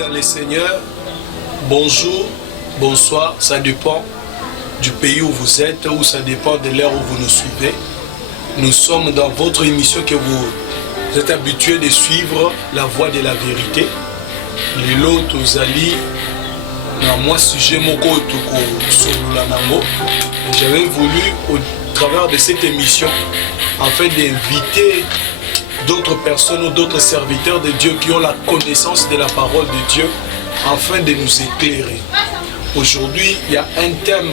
dans les seigneurs, bonjour, bonsoir, ça dépend du pays où vous êtes ou ça dépend de l'heure où vous nous suivez. Nous sommes dans votre émission que vous êtes habitués de suivre, La Voix de la Vérité. Lelo tozali na moi sujet moko toko solola nango. J'avais voulu au travers de cette émission afin d'inviter d'autres personnes ou d'autres serviteurs de Dieu qui ont la connaissance de la parole de Dieu afin de nous éclairer. Aujourd'hui, il y a un thème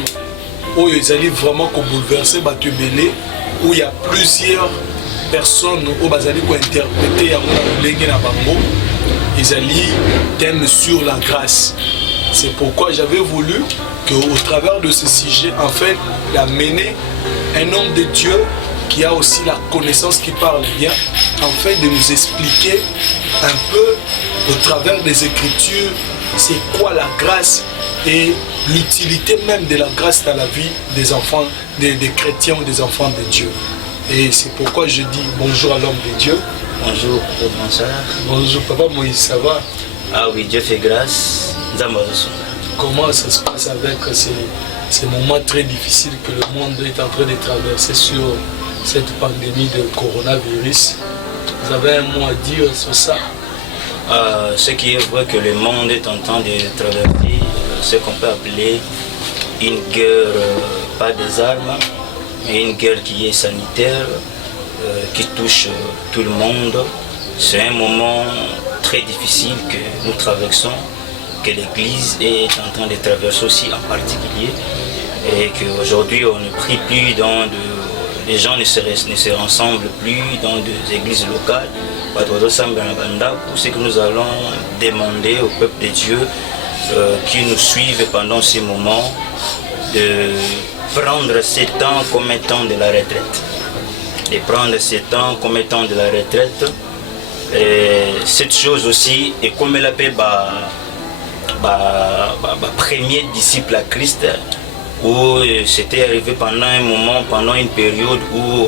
où ils allaient vraiment bouleverser Batubélé, où il y a plusieurs personnes où ils allaient interpréter à Bango. Ils allaient thème sur la grâce. C'est pourquoi j'avais voulu qu'au travers de ce sujet, en fait, d'amener un homme de Dieu qui a aussi la connaissance, qui parle bien, afin de nous expliquer un peu au travers des Écritures c'est quoi la grâce et l'utilité même de la grâce dans la vie des enfants, des chrétiens ou des enfants de Dieu. Et c'est pourquoi je dis bonjour à l'homme de Dieu. Bonjour, bonsoir. Bonjour, Papa Moïse, ça va? Ah oui, Dieu fait grâce. Comment ça se passe avec ces moments très difficiles que le monde est en train de traverser sur cette pandémie de coronavirus? Vous avez un mot à dire sur ça? Ce qui est vrai que le monde est en train de traverser ce qu'on peut appeler une guerre, pas des armes, mais une guerre qui est sanitaire, qui touche tout le monde. C'est un moment très difficile que nous traversons, que l'Église est en train de traverser aussi en particulier, et qu'aujourd'hui on ne prie plus les gens ne se rassemblent plus dans des églises locales. Pour ce que nous allons demander au peuple de Dieu qui nous suivent pendant ces moments de prendre ce temps comme étant de la retraite. De prendre ce temps comme étant de la retraite. Et cette chose aussi, et comme elle appelle premier disciple à Christ, où c'était arrivé pendant un moment, pendant une période où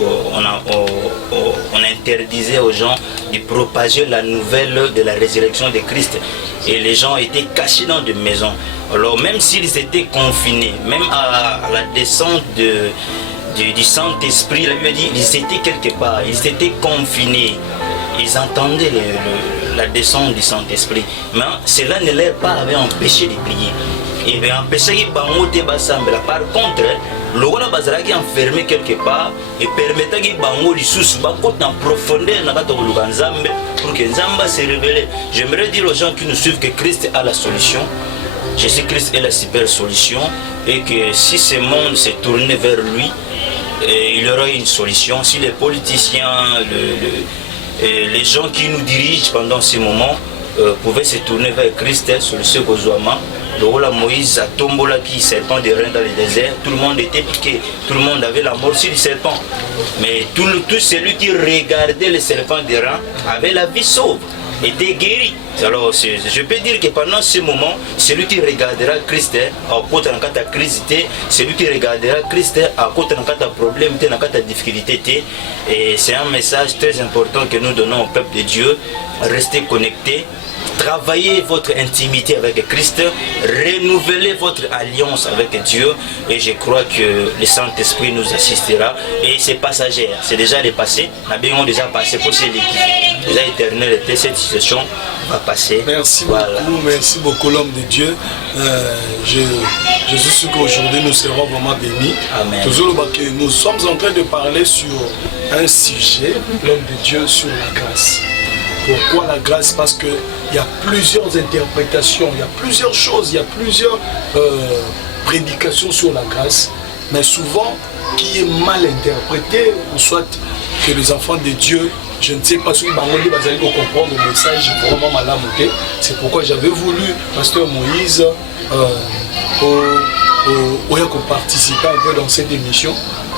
on interdisait aux gens de propager la nouvelle de la résurrection de Christ. Et les gens étaient cachés dans des maisons. Alors même s'ils étaient confinés, même à la descente du Saint-Esprit, la Bible dit, ils étaient quelque part, ils étaient confinés. Ils entendaient la descente du Saint-Esprit. Mais cela ne leur pas avait empêché de prier. Et bien empêché qu'ils bangote basambela. Par contre, le roi bazara qui enfermé quelque part et permettait qu'ils bango les sous bakote en profondeur na kata luganzambe pour que Nzamba se révèle. J'aimerais dire aux gens qui nous suivent que Christ a la solution. Jésus-Christ est la super solution et que si ce monde s'est tourné vers lui, il y aura une solution. Si les politiciens, les gens qui nous dirigent pendant ces moments pouvaient se tourner vers Christ sur le Sekozouama. Le roi Moïse a tombé qui serpent de reins dans le désert, tout le monde était piqué, tout le monde avait la morsure du serpent. Mais tout celui qui regardait le serpent de reins avait la vie sauve, était guéri. Alors je peux dire que pendant ce moment, celui qui regardera Christ à côté de la crise, celui qui regardera Christ à côté de la problème, de la difficulté, et c'est un message très important que nous donnons au peuple de Dieu. Restez connectés. Travaillez votre intimité avec Christ, renouvelez votre alliance avec Dieu et je crois que le Saint-Esprit nous assistera et c'est passager, c'est déjà le passé, nous avons déjà passé pour ces équipes. Déjà éternel, cette situation va passer. Merci beaucoup l'homme de Dieu. Je suis sûr qu'aujourd'hui nous serons vraiment bénis. Amen. Toujours que nous sommes en train de parler sur un sujet, l'homme de Dieu sur la grâce. Pourquoi la grâce? Parce qu'il y a plusieurs interprétations, il y a plusieurs choses, il y a plusieurs prédications sur la grâce, mais souvent qui est mal interprété, ou soit que les enfants de Dieu, je ne sais pas si vous allez comprendre le message vraiment mal amoureux. C'est pourquoi j'avais voulu, Pasteur Moïse, participer un peu dans cette émission,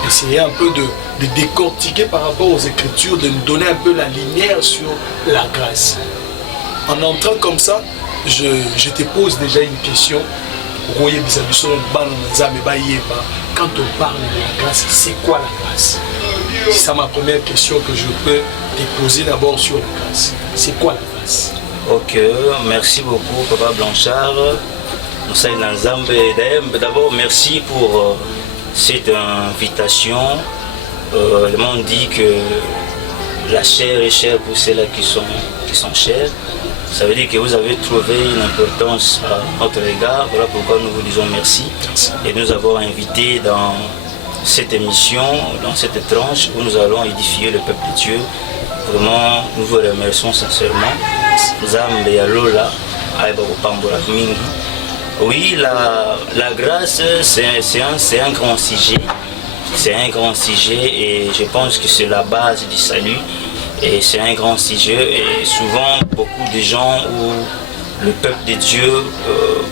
essayer un peu de décortiquer par rapport aux Écritures, de nous donner un peu la lumière sur la grâce. En entrant comme ça, je te pose déjà une question. Quand on parle de la grâce, c'est quoi la grâce? C'est ça ma première question que je peux te poser d'abord sur la grâce. C'est quoi la grâce? Ok, merci beaucoup Papa Blanchard. D'abord, merci pour cette invitation. Le monde dit que la chair est chère pour ceux-là qui sont chers. Ça veut dire que vous avez trouvé une importance à notre égard. Voilà pourquoi nous vous disons merci. Et nous avons invité dans cette émission, dans cette tranche où nous allons édifier le peuple de Dieu. Vraiment, nous vous remercions sincèrement. Oui, la grâce, c'est un grand sujet. C'est un grand sujet et je pense que c'est la base du salut. Et c'est un grand sujet et souvent beaucoup de gens ou le peuple de Dieu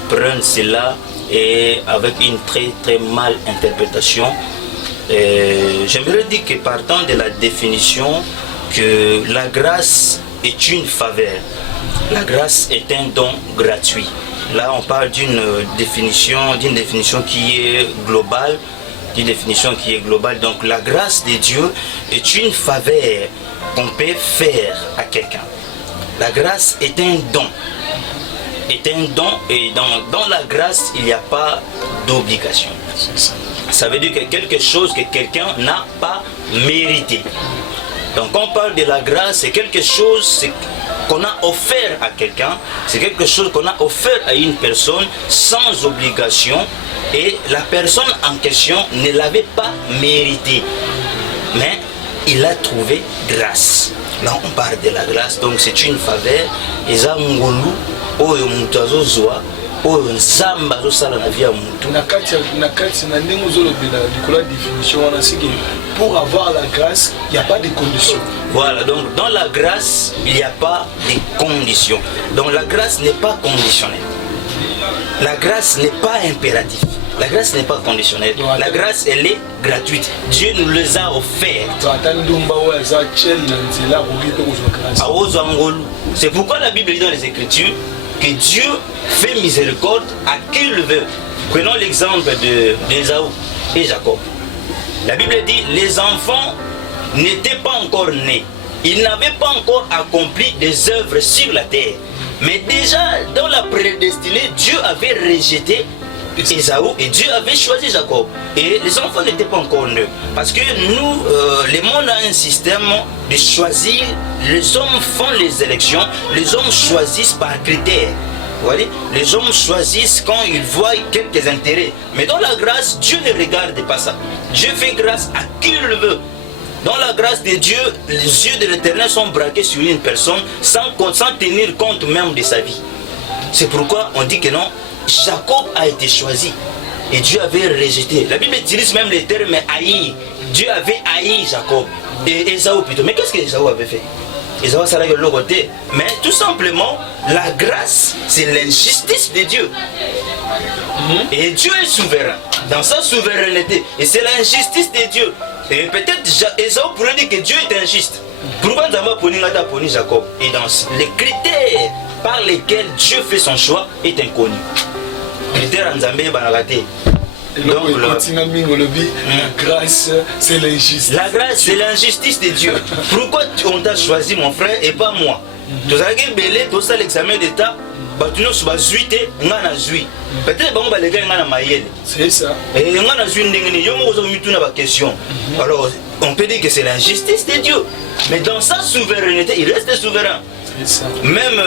prennent cela et avec une très très mal interprétation. J'aimerais dire que partant de la définition que la grâce est une faveur. La grâce est un don gratuit. Là on parle d'une définition qui est globale. Donc la grâce de Dieu est une faveur qu'on peut faire à quelqu'un. La grâce est un don. Et dans la grâce, il n'y a pas d'obligation. Ça veut dire que quelque chose que quelqu'un n'a pas mérité. Donc quand on parle de la grâce, c'est quelque chose qu'on a offert à quelqu'un, c'est quelque chose qu'on a offert à une personne sans obligation et la personne en question ne l'avait pas mérité. Mais il a trouvé grâce. Là on parle de la grâce, donc c'est une faveur. Eza ngolu oyo mutu azozwa oyo nzamba azosala na vie ya mutu. Na kati na ndenge ozolobela likolo définition wana siki pour avoir la grâce, il n'y a pas de conditions. Voilà, donc dans la grâce, il n'y a pas de conditions. Donc la grâce n'est pas conditionnelle. La grâce n'est pas impérative. La grâce n'est pas conditionnelle. La grâce, elle est gratuite. Dieu nous les a offerts. C'est pourquoi la Bible dit dans les Écritures que Dieu fait miséricorde à qui il veut. Prenons l'exemple d'Ésaü et Jacob. La Bible dit les enfants n'étaient pas encore nés. Ils n'avaient pas encore accompli des œuvres sur la terre. Mais déjà, dans la prédestinée, Dieu avait rejeté Ésaü et Dieu avait choisi Jacob. Et les enfants n'étaient pas encore nés. Parce que nous, le monde a un système de choisir. Les hommes font les élections. Les hommes choisissent par critères. Vous voyez, les hommes choisissent quand ils voient quelques intérêts. Mais dans la grâce, Dieu ne regarde pas ça. Dieu fait grâce à qui il veut. Dans la grâce de Dieu, les yeux de l'Éternel sont braqués sur une personne sans tenir compte même de sa vie. C'est pourquoi on dit que non, Jacob a été choisi et Dieu avait rejeté. La Bible utilise même le terme haïr. Dieu avait haï Jacob et Ésaü plutôt. Mais qu'est-ce que Ésaü avait fait? Ésaü s'est allé de l'autre côté. Mais tout simplement, la grâce, c'est l'injustice de Dieu. Et Dieu est souverain dans sa souveraineté. Et c'est l'injustice de Dieu. Et peut-être Ésaü pourrait dire que Dieu est injuste. Pourquoi nous avons puni Jacob? Et dans les critères par lesquels Dieu fait son choix est inconnu. Critères en Zambie, donc la grâce, c'est l'injustice. La grâce, c'est l'injustice de Dieu. Pourquoi on t'a choisi, mon frère, et pas moi? Tu as belé, tu as l'examen d'état. Peut-être que les gars c'est ça. Et alors, on peut dire que c'est l'injustice de Dieu. Mais dans sa souveraineté, il reste souverain. Même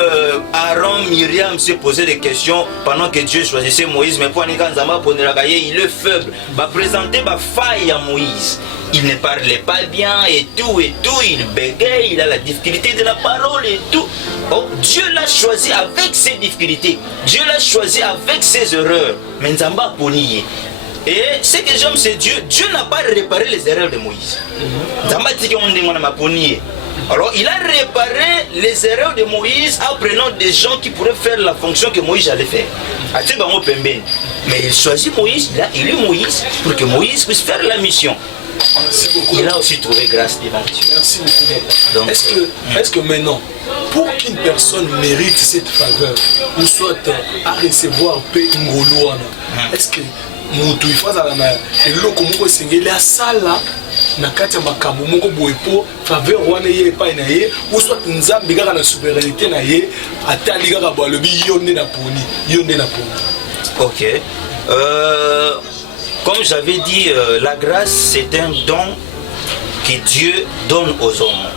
Aaron, Myriam s'est posé des questions pendant que Dieu choisissait Moïse. Mais pour il est faible. Il va présenter ma faille à Moïse. Il ne parlait pas bien et tout. Il bégayait, il a la difficulté de la parole et tout. Oh, Dieu l'a choisi avec ses difficultés. Dieu l'a choisi avec ses erreurs. Mais Nzamba ponié. Et ce que j'aime, c'est Dieu. Dieu n'a pas réparé les erreurs de Moïse. Nzamba dit qu'on m'a ponié. Alors il a réparé les erreurs de Moïse en prenant des gens qui pourraient faire la fonction que Moïse allait faire. Mais il choisit Moïse, il a élu Moïse pour que Moïse puisse faire la mission. Il a aussi trouvé grâce devant Dieu. Merci beaucoup. Est-ce que maintenant, pour qu'une personne mérite cette faveur, ou soit à recevoir paix ngoluana, est-ce que mutu ifazala na eloko moko esengeli asala na kati ya makambo moko boye po faveur wana ye epai na ye ou soit nzambe kaka na souveraineté na ye atali kaka bo alobi yo nde na poni. Ok. Comme j'avais dit, la grâce c'est un don que Dieu donne aux hommes.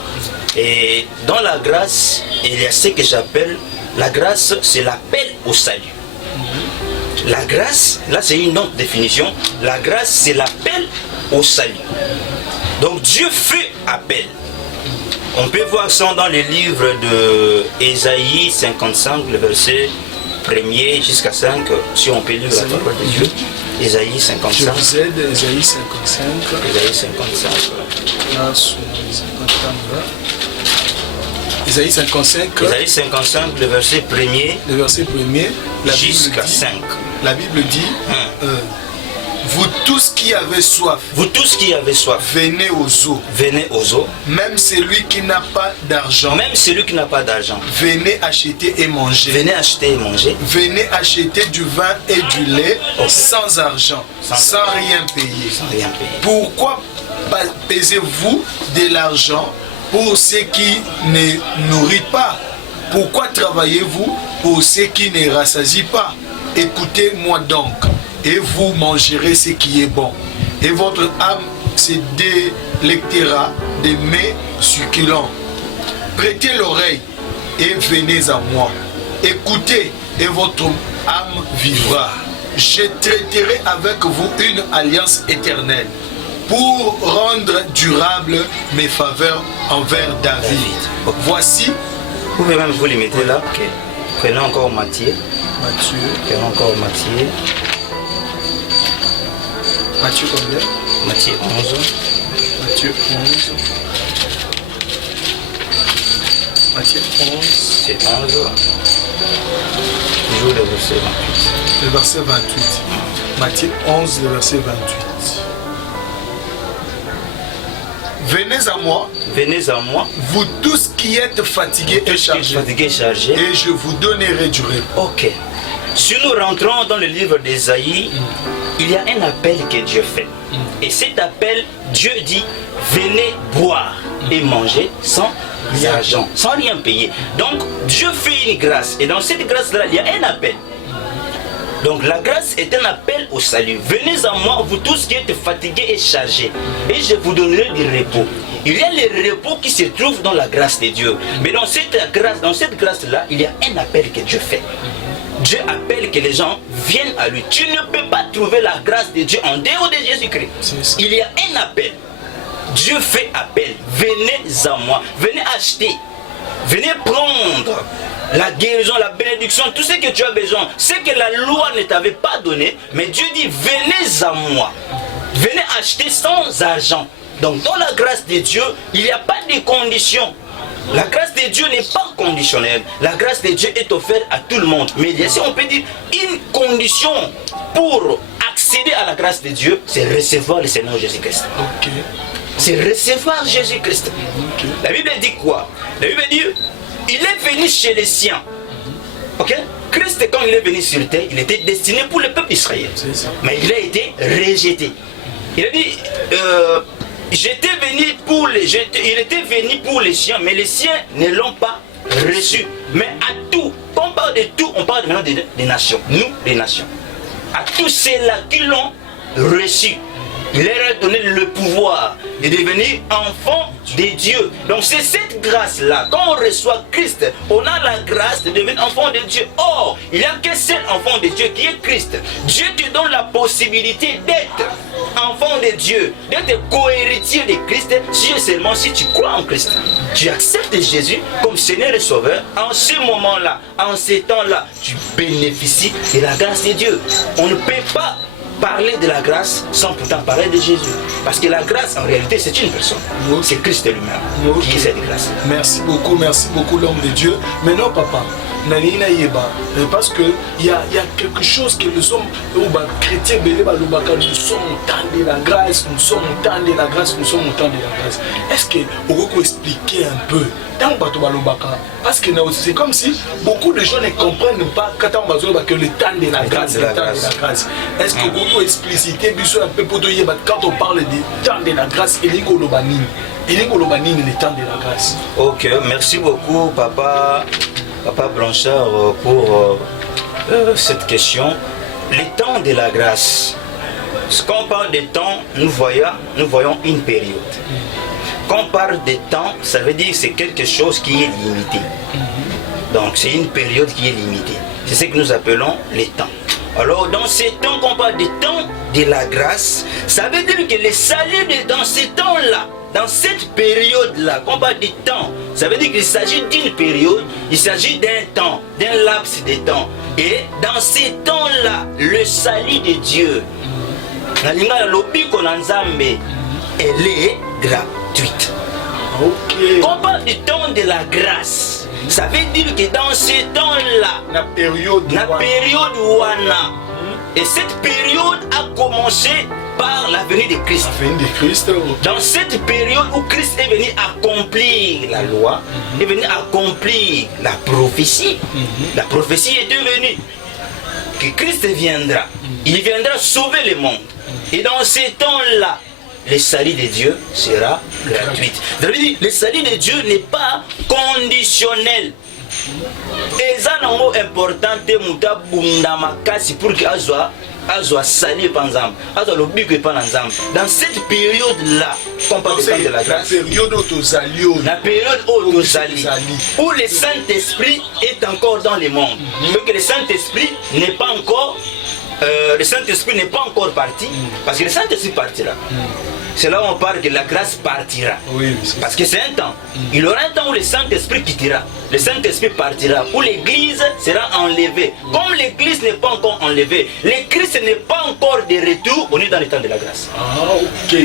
Et dans la grâce, il y a ce que j'appelle la grâce, c'est l'appel au salut. La grâce, là c'est une autre définition, la grâce c'est l'appel au salut. Donc Dieu fait appel. On peut voir ça dans les livres de Ésaïe 55, le verset 1er jusqu'à 5, si on peut lire la parole de Dieu. Ésaïe 55. Je vous aide, Ésaïe 55. Ésaïe 55. Là, sur Ésaïe 55. Ésaïe 55, le verset 1er. Le verset 1er. Jusqu'à 5. La Bible dit vous tous qui avez soif. Vous tous qui avez soif. Venez aux eaux. Venez aux eaux. Même celui qui n'a pas d'argent. Même celui qui n'a pas d'argent. Venez acheter et manger. Venez acheter et manger. Venez acheter du vin et du lait sans argent, sans rien payer. Sans rien payer. Pourquoi pesez-vous de l'argent pour ceux qui ne nourrissent pas? Pourquoi travaillez-vous pour ceux qui ne rassasient pas? Écoutez-moi donc, et vous mangerez ce qui est bon. Et votre âme se délectera des mets succulents. Prêtez l'oreille et venez à moi. Écoutez, et votre âme vivra. Je traiterai avec vous une alliance éternelle pour rendre durable mes faveurs envers David. Okay. Voici. Vous pouvez même vous limiter là. Okay. Prenez encore Matthieu. Prenez encore Matthieu. Matthieu combien? Matthieu 11. Matthieu 11. Matthieu 11. C'est 11. Toujours le verset 28. Le verset 28. Matthieu 11, le verset 28. Venez à moi. Venez à moi. Vous tous qui êtes fatigués et chargés. Et je vous donnerai du repos. Ok. Si nous rentrons dans le livre d'Ésaïe, il y a un appel que Dieu fait. Et cet appel, Dieu dit, venez boire et manger sans argent, sans rien payer. Donc, Dieu fait une grâce. Et dans cette grâce-là, il y a un appel. Donc, la grâce est un appel au salut. Venez à moi, vous tous qui êtes fatigués et chargés, et je vous donnerai du repos. Il y a le repos qui se trouve dans la grâce de Dieu. Mais dans cette grâce-là, il y a un appel que Dieu fait. Dieu appelle que les gens viennent à lui. Tu ne peux pas trouver la grâce de Dieu en dehors de Jésus-Christ. Il y a un appel. Dieu fait appel. Venez à moi. Venez acheter. Venez prendre la guérison, la bénédiction, tout ce que tu as besoin. Ce que la loi ne t'avait pas donné. Mais Dieu dit, venez à moi. Venez acheter sans argent. Donc dans la grâce de Dieu, il n'y a pas de conditions. La grâce de Dieu n'est pas conditionnelle. La grâce de Dieu est offerte à tout le monde. Mais si on peut dire une condition pour accéder à la grâce de Dieu, c'est recevoir le Seigneur Jésus-Christ. Okay. C'est recevoir Jésus-Christ. Okay. La Bible dit quoi? La Bible dit, il est venu chez les siens. Ok? Christ, quand il est venu sur terre, il était destiné pour le peuple israélien. Mais il a été rejeté. Il a dit, il était venu pour les siens, mais les siens ne l'ont pas reçu. Mais à tout, quand on parle de tout, on parle maintenant des nations. Nous, les nations. À tous ceux-là qui l'ont reçu, il leur a donné le pouvoir de devenir enfants de Dieu. Donc c'est cette grâce-là. Quand on reçoit Christ, on a la grâce de devenir enfant de Dieu. Or, il n'y a qu'un seul enfant de Dieu qui est Christ. Dieu te donne la possibilité d'être enfant de Dieu, d'être co-héritier de Christ, si et seulement si tu crois en Christ. Tu acceptes Jésus comme Seigneur et Sauveur. En ce moment-là, en ces temps-là, tu bénéficies de la grâce de Dieu. On ne peut pas parler de la grâce sans pourtant parler de Jésus. Parce que la grâce, en réalité, c'est une personne. C'est Christ lui-même qui est cette grâce. Merci beaucoup l'homme de Dieu. Maintenant, papa, parce qu'il y a quelque chose que nous sommes chrétiens, nous sommes au temps de la grâce, nous sommes au temps de la grâce, nous sommes au temps de la grâce. Est-ce que vous pouvez expliquer un peu? Parce que c'est comme si beaucoup de gens ne comprennent pas que le temps de la grâce, le temps de la grâce. Est-ce que vous faut expliciter un peu pour dire quand on parle du temps de la grâce, il est Kolobanine. Il est Kolobanine, le temps de la grâce. Ok, merci beaucoup, Papa Blanchard, pour cette question. Le temps de la grâce. Quand on parle de temps, nous voyons une période. Quand on parle de temps, ça veut dire que c'est quelque chose qui est limité. Donc c'est une période qui est limitée. C'est ce que nous appelons les temps. Alors dans ces temps, quand on parle de temps de la grâce, ça veut dire que le salut dans ces temps-là, dans cette période-là, quand on parle de temps, ça veut dire qu'il s'agit d'une période, il s'agit d'un temps, d'un laps de temps. Et dans ces temps-là, le salut de Dieu, elle est gratuite. Okay. Quand on parle du temps de la grâce, ça veut dire que dans ce temps-là, la période Wana, et cette période a commencé par la venue de Christ. La venue de Christ. Dans cette période où Christ est venu accomplir la loi, est venu accomplir la prophétie, la prophétie est devenue que Christ viendra. Il viendra sauver le monde. Et dans ces temps-là, le salut de Dieu sera gratuit. Ça veut dire, le salut de Dieu n'est pas conditionnel. Et ça c'est important pour que Azwa salut par exemple, Azwa le but par exemple. Dans cette période-là, qu'on parle de la grâce, la période où le Saint-Esprit est encore dans le monde, mais que le Saint-Esprit n'est pas encore parti, parce que le Saint-Esprit partira. C'est là où on parle que la grâce partira. Oui, parce que c'est un temps. Il y aura un temps où le Saint-Esprit quittera. Le Saint-Esprit partira. Où l'Église sera enlevée. Comme l'Église n'est pas encore enlevée, le Christ n'est pas encore de retour. On est dans le temps de la grâce. Ah, ok.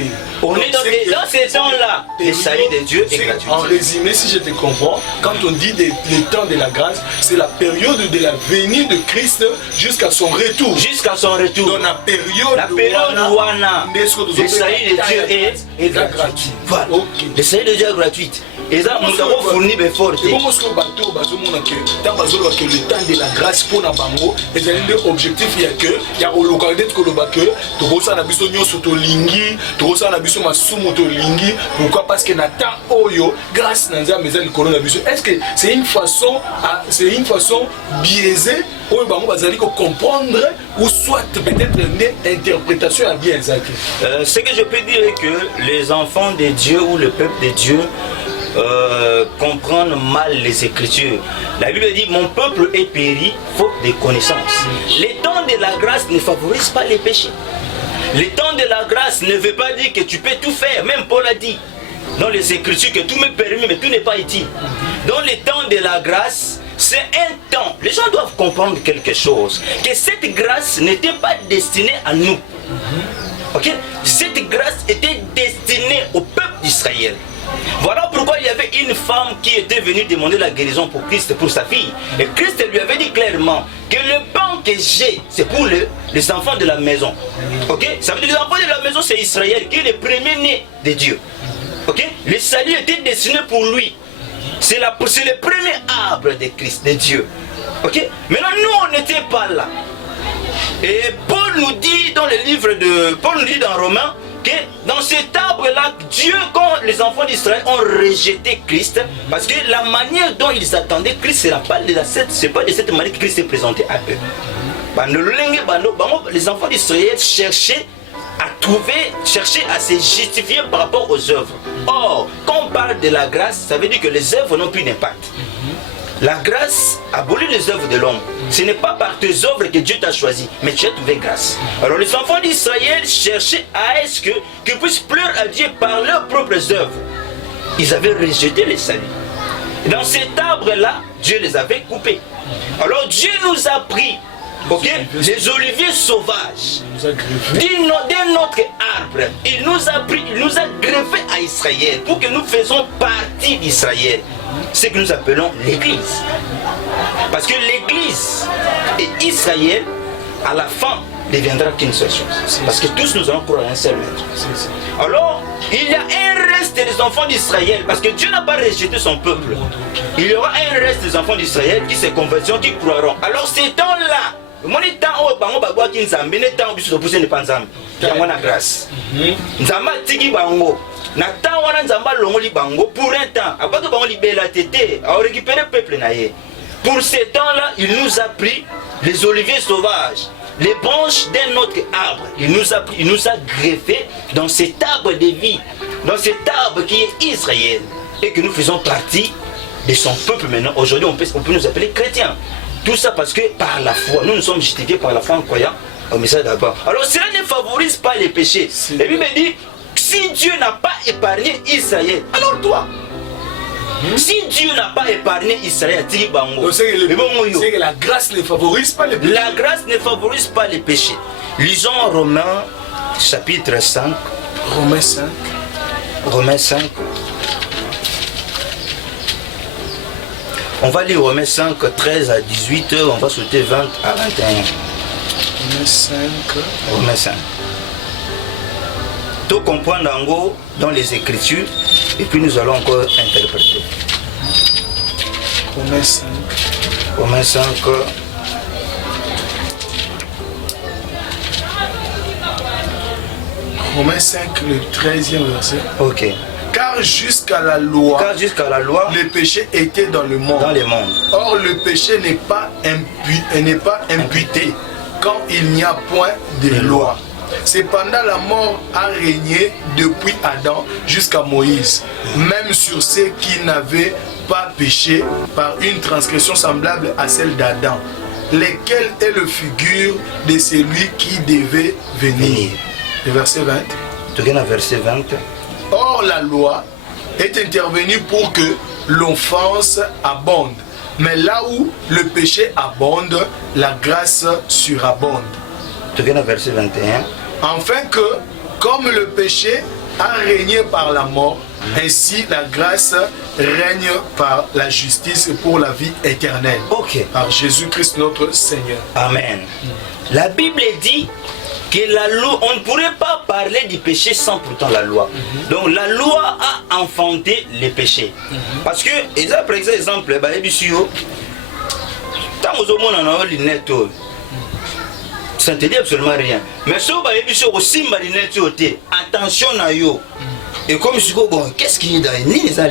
On est dans ces temps-là. Le salut de Dieu est gratuit. En résumé, si je te comprends, quand on dit le temps de la grâce, c'est la période de la venue de Christ jusqu'à son retour. Jusqu'à son retour. Dans la période Wana, le salut de Dieu est gratuit. Voilà. Okay. Le salut de Dieu est gratuit. Et ça, nous avons fourni des forces. Et comment est-ce que le bateau, le temps de la grâce pour la bango, et c'est un objectif, il y a que, il y a au local d'être que le bateau, tu ressens la biso nyo soto lingi, tu ressens la biso masumo to lingi, pourquoi? Parce que Nathan Oyo, grâce à la maison de corona biso, est-ce que c'est une façon biaisée, où le bango va comprendre, ou soit peut-être une interprétation à bien exacte? Ce que je peux dire est que les enfants de Dieu ou le peuple de Dieu comprendre mal les Écritures. La Bible dit mon peuple est péri faute de connaissances. Les temps de la grâce ne favorisent pas les péchés. Les temps de la grâce ne veut pas dire que tu peux tout faire. Même Paul a dit dans les Écritures que tout m'est permis mais tout n'est pas utile. Dans les temps de la grâce, c'est un temps. Les gens doivent comprendre quelque chose, que cette grâce n'était pas destinée à nous. Okay? Cette grâce était destinée au peuple d'Israël. Voilà pourquoi il y avait une femme qui était venue demander la guérison pour Christ, pour sa fille. Et Christ lui avait dit clairement que le pain que j'ai, c'est pour les enfants de la maison. Okay? Ça veut dire que les enfants de la maison, c'est Israël qui est le premier-né de Dieu. Okay? Le salut était destiné pour lui. C'est le premier arbre de Christ, de Dieu. Okay? Maintenant, nous, on n'était pas là. Et Paul nous dit dans le livre de... Paul nous dit dans Romains que dans cet arbre-là, Dieu, quand les enfants d'Israël ont rejeté Christ, parce que la manière dont ils attendaient Christ, c'est pas de cette manière que Christ s'est présenté à eux. Les enfants d'Israël cherchaient à se justifier par rapport aux œuvres. Or, quand on parle de la grâce, ça veut dire que les œuvres n'ont plus d'impact. La grâce abolit les œuvres de l'homme. Ce n'est pas par tes œuvres que Dieu t'a choisi, mais tu as trouvé grâce. Alors les enfants d'Israël cherchaient à ce qu'ils puissent pleurer à Dieu par leurs propres œuvres. Ils avaient rejeté le salut. Dans cet arbre-là, Dieu les avait coupés. Alors Dieu nous a pris, les oliviers sauvages, d'un autre arbre. Il nous a pris, il nous a greffé à Israël pour que nous fassions partie d'Israël. Ce que nous appelons l'Église. Parce que l'Église et Israël, à la fin, ne deviendra qu'une seule chose. Parce que tous nous allons croire à un seul maître. Alors, il y a un reste des enfants d'Israël, parce que Dieu n'a pas rejeté son peuple. Il y aura un reste des enfants d'Israël qui se convertiront, qui croiront. Alors, ces temps-là, mon temps au bango bagwa ki nzambe ne temps biso pousser ne pas nzambe yango na grâce nzamba tiki bango na temps wana nzamba longoli bango pour un temps après que bango libela tété a récupérer peuple na ye. Pour ce temps-là, il nous a pris les oliviers sauvages, les branches d'un autre arbre. Il nous a greffé dans cet arbre de vie, dans cet arbre qui est Israël, et que nous faisons partie de son peuple maintenant. Aujourd'hui, on peut nous appeler chrétiens. Tout ça parce que par la foi, nous sommes justifiés par la foi en croyant au message d'abord. Alors cela ne favorise pas les péchés. Et puis il me dit, si Dieu n'a pas épargné Israël, alors toi, si Dieu n'a pas épargné Israël, c'est que la grâce ne favorise pas les péchés. La grâce ne favorise pas les péchés. Lisons Romains chapitre 5. Romains 5. Romains 5. On va lire Romains 5, 13 à 18, on va sauter 20 à 21. Romains 5. Romains 5. Tout comprendre en gros dans les Écritures et puis nous allons encore interpréter. Romains 5. Romains 5. Romains 5, le 13e verset. Ok. Car jusqu'à la loi, le péché était dans le monde. Or, le péché n'est pas imputé quand il n'y a point de loi. Cependant, la mort a régné depuis Adam jusqu'à Moïse, même sur ceux qui n'avaient pas péché par une transgression semblable à celle d'Adam, lesquels est le figure de celui qui devait venir. Le verset 20. Verset 20. Or, la loi est intervenue pour que l'offense abonde. Mais là où le péché abonde, la grâce surabonde. Verset 21. Afin que, comme le péché a régné par la mort, ainsi la grâce règne par la justice pour la vie éternelle. Par Jésus-Christ notre Seigneur. Amen. La Bible dit que la loi, on ne pourrait pas parler du péché sans pourtant la loi. Donc la loi a enfanté les péchés. Parce que, par exemple, ça ne te dit absolument rien. Mais si vous avez aussi attention à yo. Et comme je dis, bon, qu'est-ce qu'il y a dans les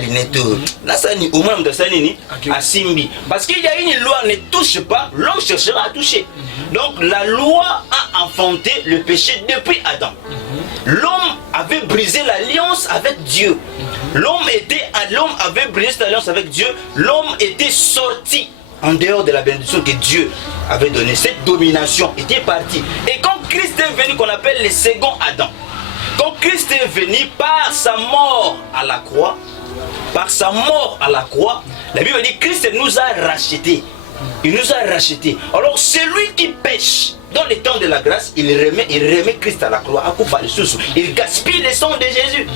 lunettes? Là, ça ni au moins à Simbi. Parce qu'il y a une loi, ne touche pas, l'homme cherchera à toucher. Donc la loi a enfanté le péché depuis Adam. L'homme avait brisé l'alliance avec Dieu. L'homme avait brisé l'alliance avec Dieu. L'homme était sorti en dehors de la bénédiction que Dieu avait donnée. Cette domination était partie. Et quand Christ est venu, qu'on appelle le second Adam, quand Christ est venu par sa mort à la croix, la Bible dit que Christ nous a rachetés. Il nous a rachetés. Alors celui qui pêche dans les temps de la grâce, il remet Christ à la croix. Il gaspille le sang de Jésus.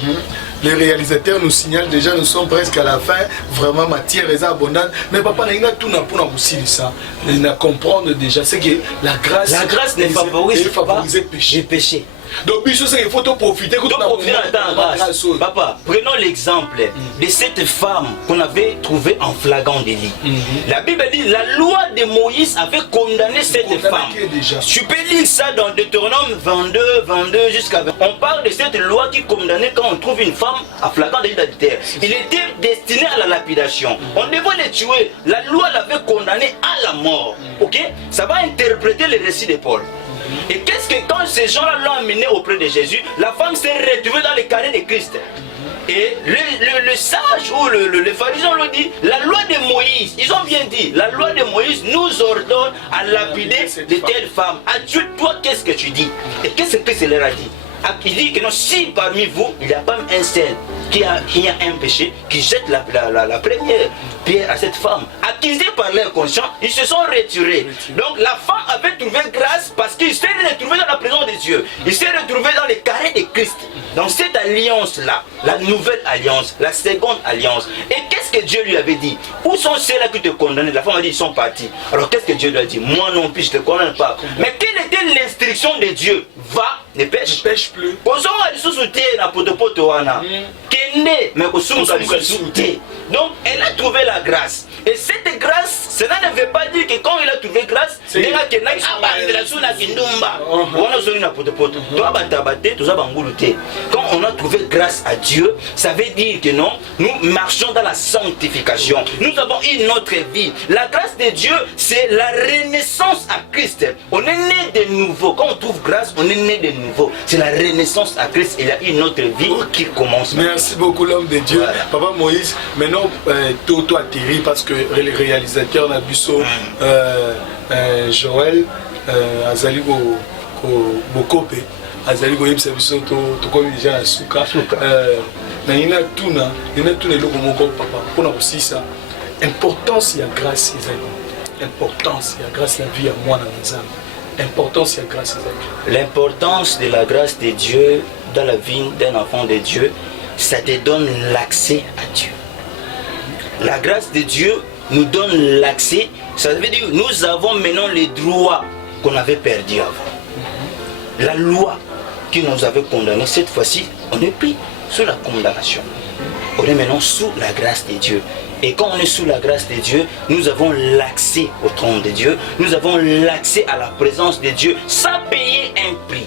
Les réalisateurs nous signalent déjà, nous sommes presque à la fin. Vraiment, matière est abondante. Mais papa, il y a tout pour nous ça. Il a comprendre déjà, c'est que la grâce ne favorise pas le péché. Donc, il faut profiter. Papa, prenons l'exemple de cette femme qu'on avait trouvée en flagrant délit. La Bible dit la loi de Moïse avait condamné cette femme. Tu peux lire ça dans Deutéronome 22 jusqu'à 20. On parle de cette loi qui condamnait quand on trouve une femme à flagrant délit d'adultère. Il était destiné à la lapidation. On devait le tuer. La loi l'avait condamné à la mort. Ok? Ça va interpréter le récit de Paul. Et qu'est-ce que quand ces gens-là l'ont amené auprès de Jésus, la femme s'est retrouvée dans les carrés de Christ. Et le sage ou le pharisien lui dit, la loi de Moïse, ils ont bien dit, la loi de Moïse nous ordonne à lapider de telles femmes. Adieu, toi, qu'est-ce que tu dis? Et qu'est-ce que Christ leur a dit? Il dit que non, si parmi vous, il n'y a pas un seul qui a un péché, qui jette la première pierre à cette femme. Accusés par leur conscience, ils se sont retirés. Donc la femme avait trouvé grâce parce qu'il s'est retrouvé dans la présence de Dieu. Il s'est retrouvé dans les carrés de Christ. Dans cette alliance-là, la nouvelle alliance, la seconde alliance. Et qu'est-ce que Dieu lui avait dit? Où sont ceux-là qui te condamnaient? La femme a dit, ils sont partis. Alors qu'est-ce que Dieu lui a dit? Moi non plus, je ne te condamne pas. Mais quelle était l'instruction de Dieu? Va, ne pêche plus. Que kende mais kosunga lisusu te. Donc elle a trouvé la grâce. Et cette grâce, cela ne veut pas dire que quand il a trouvé grâce, il a quand on a trouvé grâce à Dieu, ça veut dire que non, nous marchons dans la sanctification. Nous avons une autre vie. La grâce de Dieu, c'est la renaissance à Christ. On est né de nouveau. Quand on trouve grâce, on est né de nouveau. C'est la renaissance à Christ. Il y a une autre vie qui commence. Merci beaucoup l'homme de Dieu. Voilà. Papa Moïse, maintenant, tout atterri parce que le réalisateur Nabusso, Joël, Azali Bokope, Azali Boyebsa Bisso, tout comme déjà à Souka. Nina Tuna, le logo papa, pour nous aussi ça. Importance, il y a grâce, importance, il y a grâce la vie à moi dans les âmes. Importance, il y a grâce. L'importance de la grâce de Dieu dans la vie d'un enfant de Dieu, ça te donne l'accès à Dieu. La grâce de Dieu nous donne l'accès, ça veut dire que nous avons maintenant les droits qu'on avait perdus avant. La loi qui nous avait condamnés, cette fois-ci, on n'est plus sous la condamnation. On est maintenant sous la grâce de Dieu. Et quand on est sous la grâce de Dieu, nous avons l'accès au trône de Dieu, nous avons l'accès à la présence de Dieu sans payer un prix.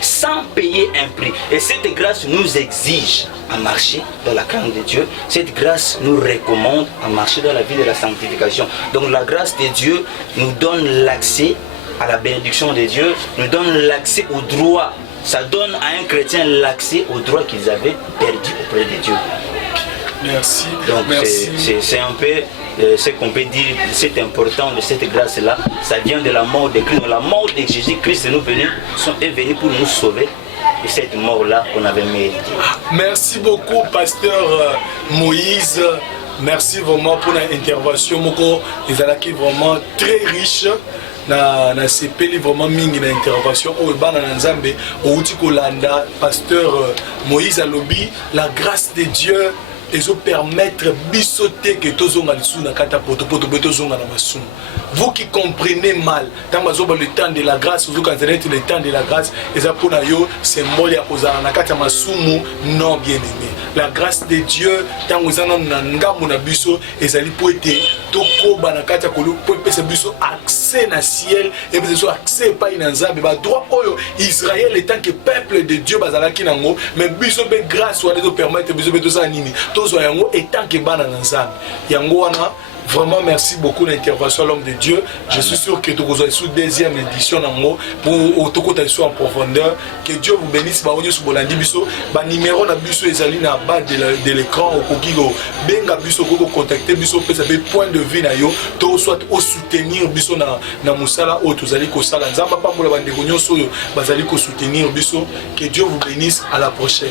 Sans payer un prix. Et cette grâce nous exige à marcher dans la crainte de Dieu. Cette grâce nous recommande à marcher dans la vie de la sanctification. Donc la grâce de Dieu nous donne l'accès à la bénédiction de Dieu, nous donne l'accès au droit. Ça donne à un chrétien l'accès au droit qu'ils avaient perdu auprès de Dieu. Merci. Donc merci. C'est un peu ce qu'on peut dire, c'est important de cette grâce-là. Ça vient de la mort de Christ. La mort de Jésus-Christ est venu pour nous sauver de cette mort-là qu'on avait méritée. Merci beaucoup, pasteur Moïse. Merci vraiment pour l'intervention. Ils ont vraiment très riche. Na sepeli vraiment mingi na intervention o bana na nzambe o uti kolanda pasteur Moïse alobi la grâce de Dieu et permettre bisoter que tozonga lisu na kata poto betozonga na masumu. Vous qui comprenez mal, dans le temps de la grâce, vous avez le temps de la grâce, et ça pour nous, c'est symbole à cause na kata masumu non bien aimé. La grâce de Dieu, tant vous en avez na biso, et ça pour être toko banakata kolo pour pesa biso accès na ciel et biso accès pas inanzabe ba droit oyo Israël étant que peuple de Dieu bazalaki nango mais biso be grâce wala zo permettre biso be to ça nini tozo yango étant que bana nanzabe yango wana. Vraiment, merci beaucoup l'intervention à l'homme de Dieu. Je suis sûr que vous avez sous deuxième édition pour tout en profondeur. Que Dieu vous bénisse. Numéro na biso ezali na bas de l'écran au kokigo. Benga biso ko contacter biso pesa be point de vue na yo. To soit au soutenir biso na musala o tozali ko sala nzamba pa mbola bande ko nyonso yo bazali ko soutenir biso. Que Dieu vous bénisse. À la prochaine.